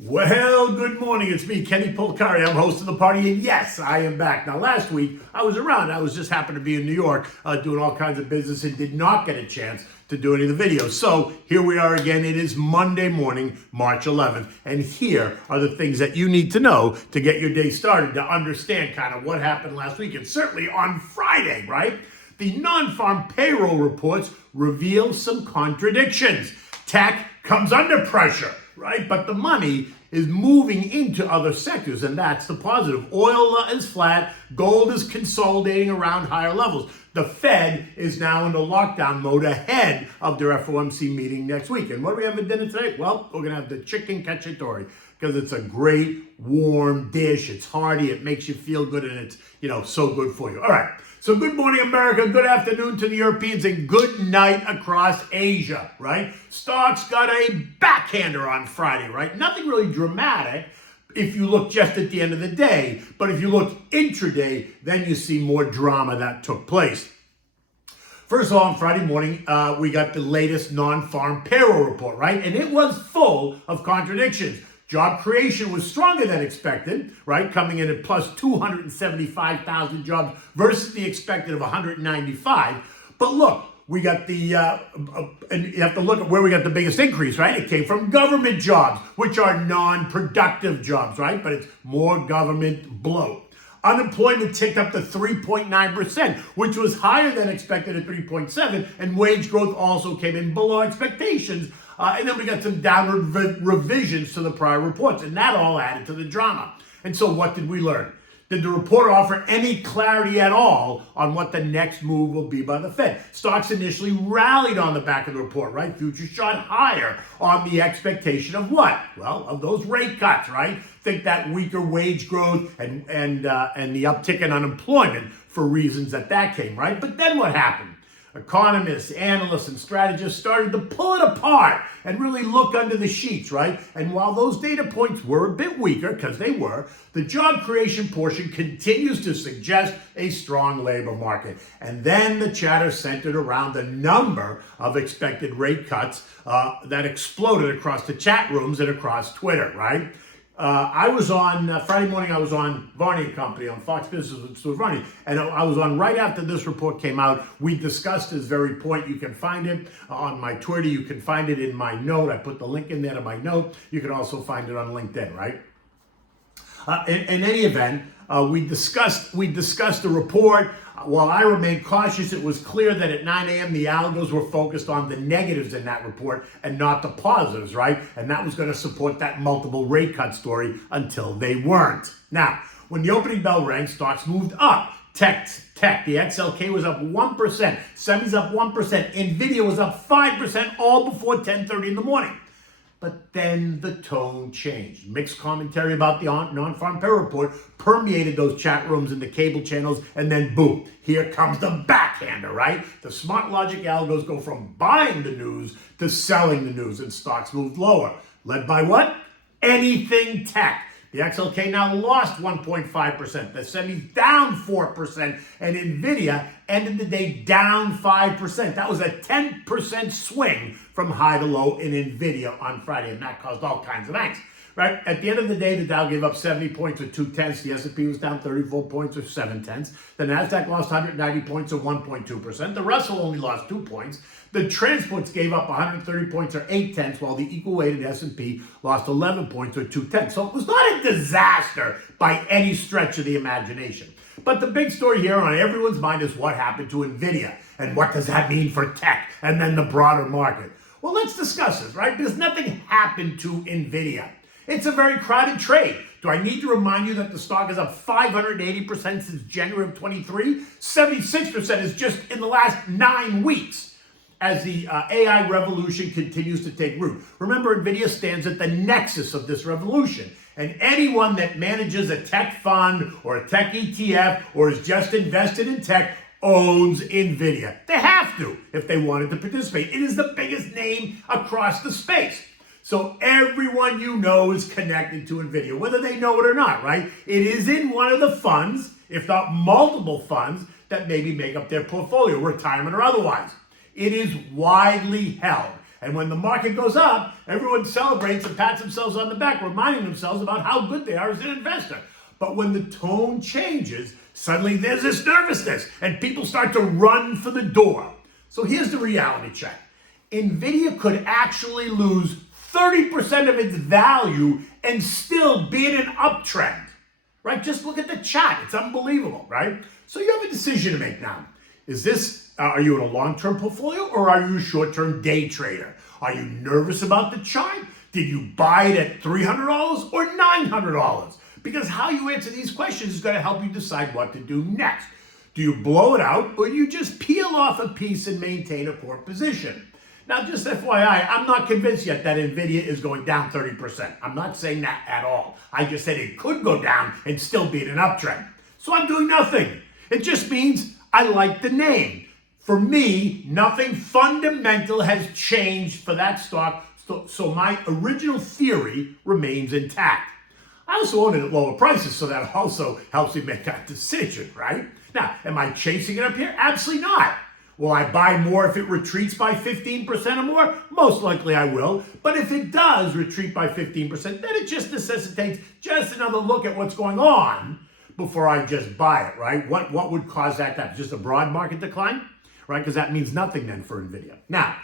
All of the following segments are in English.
Well, good morning. It's me, Kenny Polcari. I'm host of the party, and yes, I am back. Now, last week, I was around. I was just happened to be in New York doing all kinds of business and did not get a chance to do any of the videos. So here we are again. It is Monday morning, March 11th, and here are the things that you need to know to get your day started, to understand kind of what happened last week, and certainly on Friday, right? The Nonfarm payroll reports reveal some contradictions. Tech comes under pressure, right? But the money is moving into other sectors, and that's the positive. Oil is flat. Gold is consolidating around higher levels. The Fed is now into lockdown mode ahead of their FOMC meeting next week. And what do we have for dinner today? Well, we're going to have the chicken Cacciatore because it's a great warm dish. It's hearty. It makes you feel good, and it's, so good for you. All right. So good morning, America. Good afternoon to the Europeans, and good night across Asia, right? Stocks got a backhander on Friday, right? Nothing really dramatic if you look just at the end of the day. But if you look intraday, then you see more drama that took place. First of all, on Friday morning, we got the latest non-farm payroll report, right? And it was full of contradictions. Job creation was stronger than expected, right? Coming in at plus 275,000 jobs versus the expected of 195. But look, we got and you have to look at where we got the biggest increase, right? It came from government jobs, which are non-productive jobs, right? But it's more government bloat. Unemployment ticked up to 3.9%, which was higher than expected at 3.7%, and wage growth also came in below expectations. And then we got some downward revisions to the prior reports, and that all added to the drama. And so what did we learn? Did the report offer any clarity at all on what the next move will be by the Fed? Stocks initially rallied on the back of the report, right? Futures shot higher on the expectation of what? Well, of those rate cuts, right? Think that weaker wage growth and the uptick in unemployment for reasons that came, right? But then what happened? Economists, analysts, and strategists started to pull it apart and really look under the sheets, right? And while those data points were a bit weaker, because they were, the job creation portion continues to suggest a strong labor market. And then the chatter centered around the number of expected rate cuts that exploded across the chat rooms and across Twitter, right? I was on Friday morning. I was on Varney & Company on Fox Business with Varney, and I was on right after this report came out. We discussed this very point. You can find it on my Twitter. You can find it in my note. I put the link in there to my note. You can also find it on LinkedIn, right? In any event, we discussed the report. While I remained cautious, it was clear that at 9 a.m. the algos were focused on the negatives in that report and not the positives, right? And that was going to support that multiple rate cut story until they weren't. Now, when the opening bell rang, stocks moved up. Tech, the XLK was up 1%, semis up 1%, Nvidia was up 5%, all before 10:30 in the morning. But then the tone changed. Mixed commentary about the non-farm payroll report permeated those chat rooms and the cable channels, and then boom, here comes the backhander, right? The smart logic algos go from buying the news to selling the news, and stocks moved lower. Led by what? Anything tech. The XLK now lost 1.5%. The semis down 4%, and Nvidia ended the day down 5%. That was a 10% swing from high to low in Nvidia on Friday, and that caused all kinds of angst. Right? At the end of the day, the Dow gave up 70 points or 0.2. The S&P was down 34 points or 0.7. The Nasdaq lost 190 points or 1.2%. The Russell only lost 2 points. The transports gave up 130 points or 0.8, while the equal-weighted S&P lost 11 points or 0.2. So it was not a disaster by any stretch of the imagination. But the big story here on everyone's mind is what happened to Nvidia, and what does that mean for tech and then the broader market. Well, let's discuss this, right? Because nothing happened to Nvidia. It's a very crowded trade. Do I need to remind you that the stock is up 580% since January of 23? 76% is just in the last 9 weeks as the AI revolution continues to take root. Remember, Nvidia stands at the nexus of this revolution. And anyone that manages a tech fund or a tech ETF or is just invested in tech owns Nvidia. They have to if they wanted to participate. It is the biggest name across the space. So everyone you know is connected to Nvidia, whether they know it or not, right? It is in one of the funds, if not multiple funds, that maybe make up their portfolio, retirement or otherwise. It is widely held. And when the market goes up, everyone celebrates and pats themselves on the back, reminding themselves about how good they are as an investor. But when the tone changes, suddenly there's this nervousness and people start to run for the door. So here's the reality check. Nvidia could actually lose 30% of its value and still be in an uptrend, right? Just look at the chart. It's unbelievable, right? So you have a decision to make now. Are you in a long-term portfolio or are you a short-term day trader? Are you nervous about the chart? Did you buy it at $300 or $900? Because how you answer these questions is going to help you decide what to do next. Do you blow it out or do you just peel off a piece and maintain a core position? Now, just FYI, I'm not convinced yet that Nvidia is going down 30%. I'm not saying that at all. I just said it could go down and still be in an uptrend. So I'm doing nothing. It just means I like the name. For me, nothing fundamental has changed for that stock, so my original theory remains intact. I also own it at lower prices, so that also helps me make that decision, right? Now, am I chasing it up here? Absolutely not. Will I buy more if it retreats by 15% or more? Most likely I will. But if it does retreat by 15%, then it just necessitates just another look at what's going on before I just buy it, right? What would cause that to happen? Just a broad market decline, right? Because that means nothing then for Nvidia. Now,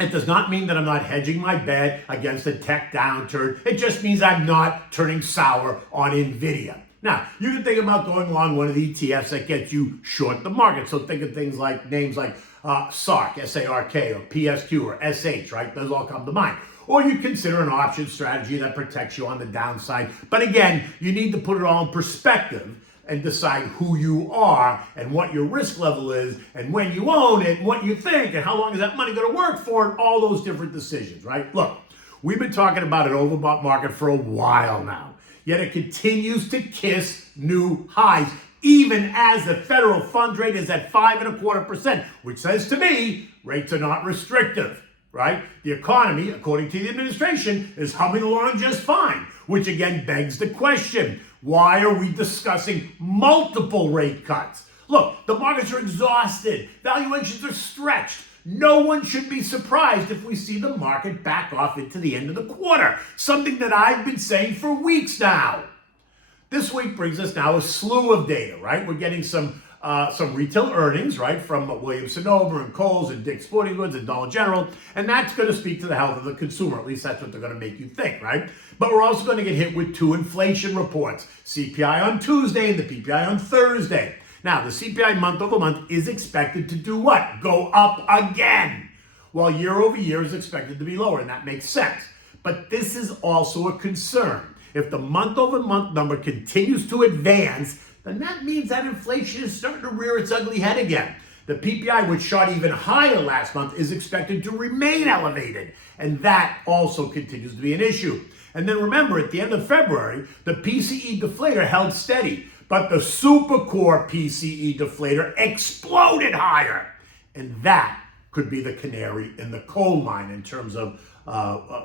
it does not mean that I'm not hedging my bet against a tech downturn. It just means I'm not turning sour on Nvidia. Now, you can think about going long one of the ETFs that gets you short the market. So think of things like names like SARK, S-A-R-K, or PSQ, or SH, right? Those all come to mind. Or you consider an option strategy that protects you on the downside. But again, you need to put it all in perspective and decide who you are and what your risk level is and when you own it and what you think and how long is that money going to work for and all those different decisions, right? Look, we've been talking about an overbought market for a while now. Yet it continues to kiss new highs, even as the federal funds rate is at 5.25%, which says to me, rates are not restrictive, right? The economy, according to the administration, is humming along just fine, which again begs the question, why are we discussing multiple rate cuts? Look, the markets are exhausted. Valuations are stretched. No one should be surprised if we see the market back off into the end of the quarter, something that I've been saying for weeks now. This week brings us now a slew of data, right? We're getting some retail earnings, right, from Williams-Sonoma and Kohl's and Dick's Sporting Goods and Dollar General, and that's going to speak to the health of the consumer. At least that's what they're going to make you think, right? But we're also going to get hit with two inflation reports, CPI on Tuesday and the PPI on Thursday. Now, the CPI month over month is expected to do what? Go up again, while year over year is expected to be lower, and that makes sense. But this is also a concern. If the month over month number continues to advance, then that means that inflation is starting to rear its ugly head again. The PPI, which shot even higher last month, is expected to remain elevated, and that also continues to be an issue. And then remember, at the end of February, the PCE deflator held steady, but the supercore PCE deflator exploded higher. And that could be the canary in the coal mine in terms of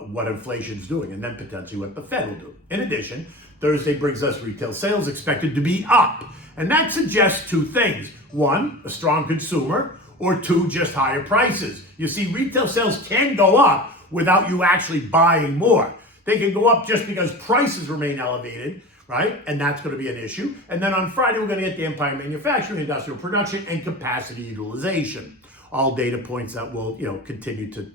what inflation's doing, and then potentially what the Fed will do. In addition, Thursday brings us retail sales expected to be up. And that suggests two things. One, a strong consumer, or two, just higher prices. You see, retail sales can go up without you actually buying more. They can go up just because prices remain elevated, right? And that's going to be an issue. And then on Friday, we're going to get the Empire manufacturing, industrial production, and capacity utilization. All data points that will, continue to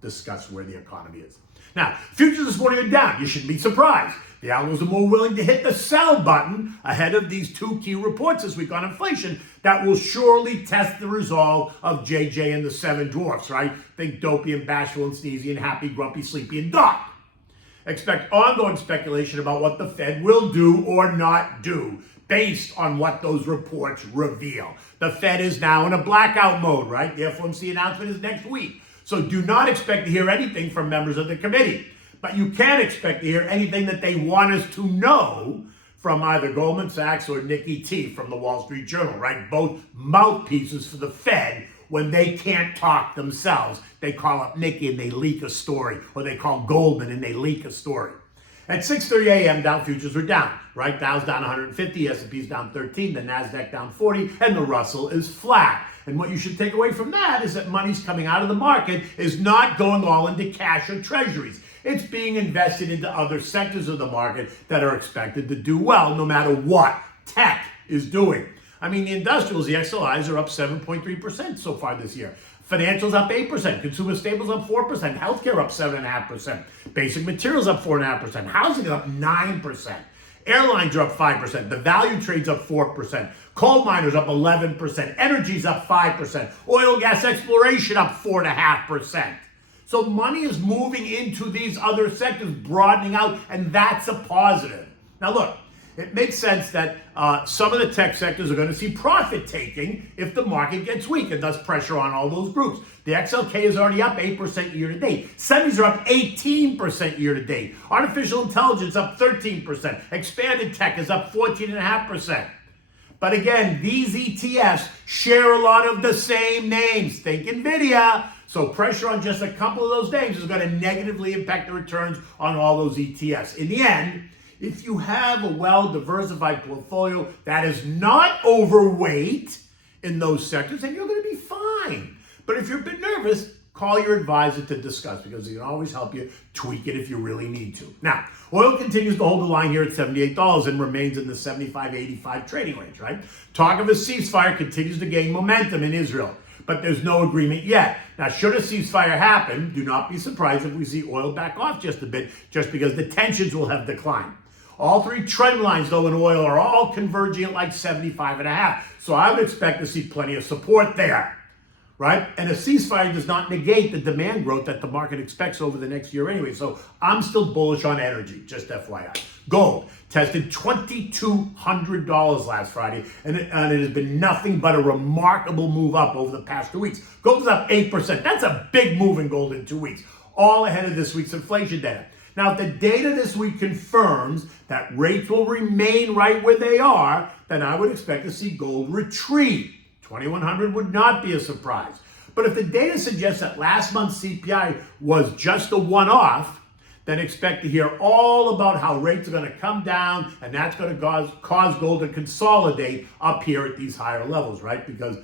discuss where the economy is. Now, futures this morning are down. You shouldn't be surprised. The algos are more willing to hit the sell button ahead of these two key reports this week on inflation that will surely test the resolve of JJ and the Seven Dwarfs, right? Think dopey and bashful and sneezy and happy, grumpy, sleepy, and doc. Expect ongoing speculation about what the Fed will do or not do based on what those reports reveal. The Fed is now in a blackout mode, right? The FOMC announcement is next week. So do not expect to hear anything from members of the committee. But you can expect to hear anything that they want us to know from either Goldman Sachs or Nikki T from the Wall Street Journal, right? Both mouthpieces for the Fed when they can't talk themselves. They call up Nikki and they leak a story, or they call Goldman and they leak a story. At 6:30 a.m., Dow futures were down, right? Dow's down 150, S&P's down 13, the NASDAQ down 40, and the Russell is flat. And what you should take away from that is that money's coming out of the market is not going all into cash or treasuries. It's being invested into other sectors of the market that are expected to do well no matter what tech is doing. I mean, the industrials, the XLIs are up 7.3% so far this year. Financials up 8%, consumer staples up 4%, healthcare up 7.5%, basic materials up 4.5%, housing is up 9%. Airlines are up 5%. The value trades up 4%. Coal miners up 11%. Energy's up 5%. Oil and gas exploration up 4.5%. So money is moving into these other sectors, broadening out, and that's a positive. Now look, it makes sense that some of the tech sectors are going to see profit taking if the market gets weak, and thus pressure on all those groups. The XLK is already up 8% year to date. Semis are up 18% year to date. Artificial intelligence up 13%. Expanded tech is up 14.5%. But again, these ETFs share a lot of the same names. Think Nvidia. So pressure on just a couple of those names is going to negatively impact the returns on all those ETFs. In the end, if you have a well-diversified portfolio that is not overweight in those sectors, then you're going to be fine. But if you're a bit nervous, call your advisor to discuss, because he can always help you tweak it if you really need to. Now, oil continues to hold the line here at $78 and remains in the 75-85 trading range, right? Talk of a ceasefire continues to gain momentum in Israel, but there's no agreement yet. Now, should a ceasefire happen, do not be surprised if we see oil back off just a bit, just because the tensions will have declined. All three trend lines, though, in oil are all converging at like 75.5. So I would expect to see plenty of support there, right? And a ceasefire does not negate the demand growth that the market expects over the next year anyway. So I'm still bullish on energy, just FYI. Gold tested $2,200 last Friday, and it has been nothing but a remarkable move up over the past 2 weeks. Gold is up 8%. That's a big move in gold in 2 weeks, all ahead of this week's inflation data. Now, if the data this week confirms that rates will remain right where they are, then I would expect to see gold retreat. 2,100 would not be a surprise. But if the data suggests that last month's CPI was just a one-off, then expect to hear all about how rates are going to come down, and that's going to cause gold to consolidate up here at these higher levels, right? Because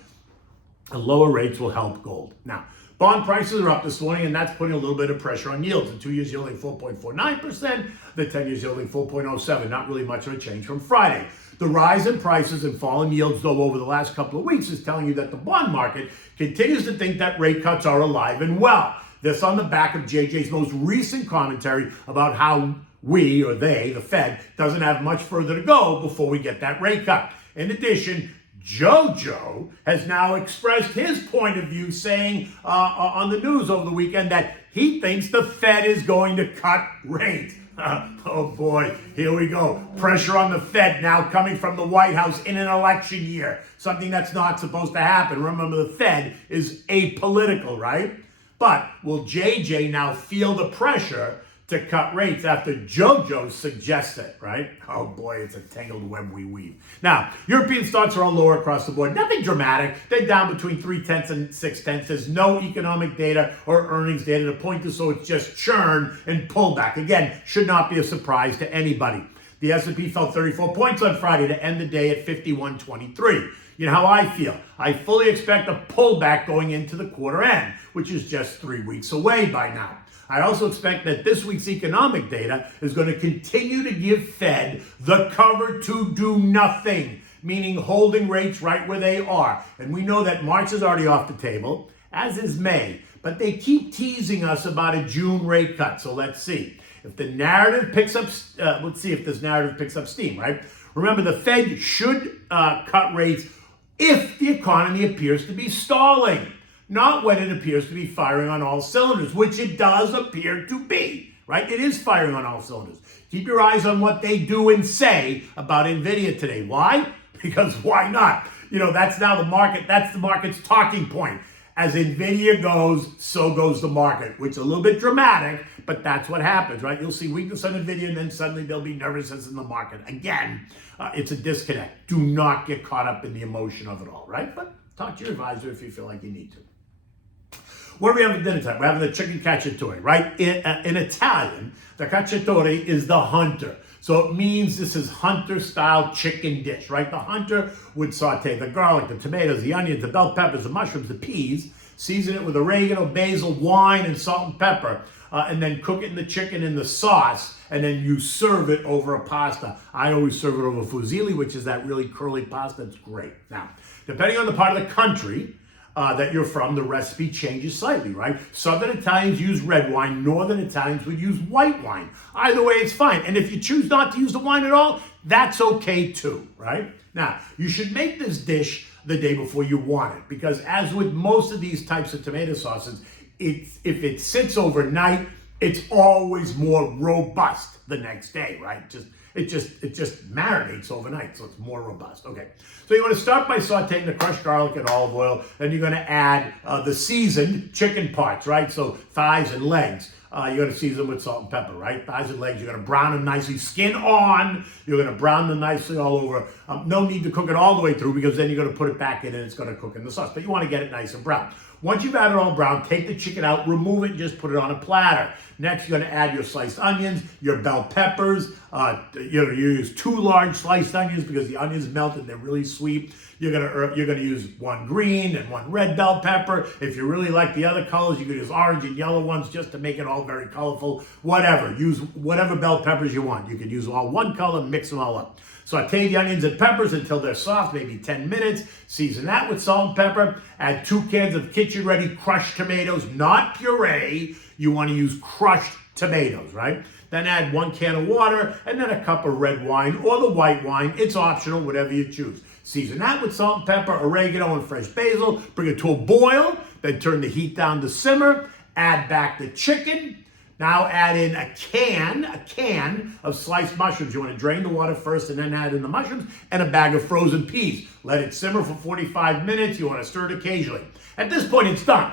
the lower rates will help gold. Now, bond prices are up this morning, and that's putting a little bit of pressure on yields. The 2 years yielding 4.49%, the 10 years yielding 4.07%. Not really much of a change from Friday. The rise in prices and fall in yields, though, over the last couple of weeks is telling you that the bond market continues to think that rate cuts are alive and well. This on the back of JJ's most recent commentary about how we, or they, the Fed, doesn't have much further to go before we get that rate cut. In addition, Jojo has now expressed his point of view, saying on the news over the weekend that he thinks the Fed is going to cut rates. Oh boy, here we go. Pressure on the Fed now coming from the White House in an election year. Something that's not supposed to happen. Remember, the Fed is apolitical, right? But will JJ now feel the pressure to cut rates after Jojo suggests it, right? Oh boy, it's a tangled web we weave. Now, European stocks are all lower across the board. Nothing dramatic. They're down between 0.3 and 0.6. There's no economic data or earnings data to point to, so it's just churn and pullback. Again, should not be a surprise to anybody. The S&P fell 34 points on Friday to end the day at 51.23. You know how I feel. I fully expect a pullback going into the quarter end, which is just 3 weeks away by now. I also expect that this week's economic data is going to continue to give Fed the cover to do nothing, meaning holding rates right where they are. And we know that March is already off the table, as is May. But they keep teasing us about a June rate cut. So let's see. If the narrative picks up, let's see if this narrative picks up steam, right? Remember, the Fed should cut rates if the economy appears to be stalling, not when it appears to be firing on all cylinders, which it does appear to be, right? It is firing on all cylinders. Keep your eyes on what they do and say about Nvidia today. Why? Because why not? You know, that's now the market, that's the market's talking point. As Nvidia goes, so goes the market, which is a little bit dramatic, but that's what happens, right? You'll see weakness on Nvidia, and then suddenly there'll be nervousness in the market. Again, it's a disconnect. Do not get caught up in the emotion of it all, right? But talk to your advisor if you feel like you need to. What are we having for dinner time? We're having the chicken cacciatore, right? In Italian, the cacciatore is the hunter. So it means this is hunter-style chicken dish, right? The hunter would saute the garlic, the tomatoes, the onions, the bell peppers, the mushrooms, the peas, season it with oregano, basil, wine, and salt and pepper, and then cook it in the chicken in the sauce, and then you serve it over a pasta. I always serve it over fusilli, which is that really curly pasta. It's great. Now, depending on the part of the country that you're from, the recipe changes slightly, right? Southern Italians use red wine. Northern Italians would use white wine. Either way, it's fine. And if you choose not to use the wine at all, that's okay too, right? Now, you should make this dish the day before you want it, because as with most of these types of tomato sauces, if it sits overnight, it's always more robust the next day, right? It just marinates overnight, so it's more robust. Okay, so you want to start by sauteing the crushed garlic and olive oil. Then you're going to add the seasoned chicken parts, right? So thighs and legs. You're going to season them with salt and pepper, right? Thighs and legs, you're going to brown them nicely, skin on. You're going to brown them nicely all over. No need to cook it all the way through, because then you're going to put it back in and it's going to cook in the sauce. But you want to get it nice and brown. Once you've had it all brown, take the chicken out, remove it, and just put it on a platter. Next, you're going to add your sliced onions, your bell peppers. You use 2 large sliced onions because the onions melt and they're really sweet. You're gonna use 1 green and 1 red bell pepper. If you really like the other colors, you can use orange and yellow ones just to make it all very colorful. Whatever, use whatever bell peppers you want. You could use all one color, mix them all up. Saute the onions and peppers until they're soft, maybe 10 minutes. Season that with salt and pepper. Add 2 cans of kitchen-ready crushed tomatoes, not puree. You want to use crushed tomatoes, right? Then add 1 can of water and then a cup of red wine or the white wine. It's optional, whatever you choose. Season that with salt and pepper, oregano, and fresh basil. Bring it to a boil. Then turn the heat down to simmer. Add back the chicken. Now add in a can of sliced mushrooms. You want to drain the water first and then add in the mushrooms, and a bag of frozen peas. Let it simmer for 45 minutes. You want to stir it occasionally. At this point, it's done.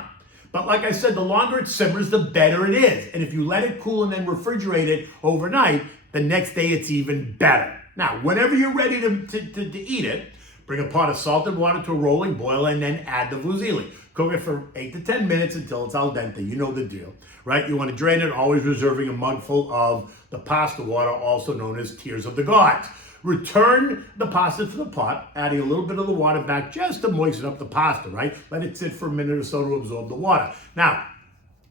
But like I said, the longer it simmers, the better it is. And if you let it cool and then refrigerate it overnight, the next day it's even better. Now, whenever you're ready to eat it, bring a pot of salted water to a rolling boil and then add the fusilli. Cook it for 8 to 10 minutes until it's al dente. You know the deal, right? You want to drain it, always reserving a mug full of the pasta water, also known as tears of the gods. Return the pasta to the pot, adding a little bit of the water back just to moisten up the pasta, right? Let it sit for a minute or so to absorb the water. Now,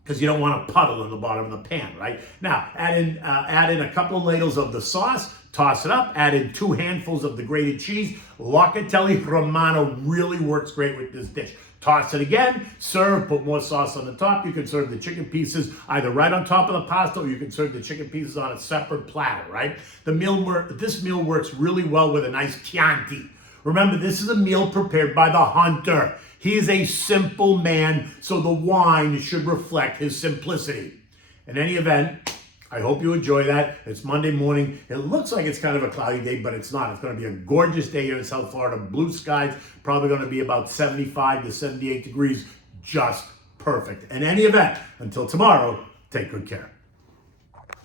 because you don't want a puddle in the bottom of the pan, right? Now, add in a couple of ladles of the sauce, toss it up, add in 2 handfuls of the grated cheese. Locatelli Romano really works great with this dish. Toss it again, serve, put more sauce on the top. You can serve the chicken pieces either right on top of the pasta, or you can serve the chicken pieces on a separate platter, right? This meal works really well with a nice Chianti. Remember, this is a meal prepared by the hunter. He is a simple man, so the wine should reflect his simplicity. In any event, I hope you enjoy that. It's Monday morning. It looks like it's kind of a cloudy day, but it's not. It's going to be a gorgeous day here in South Florida. Blue skies, probably going to be about 75 to 78 degrees. Just perfect. In any event, until tomorrow, take good care.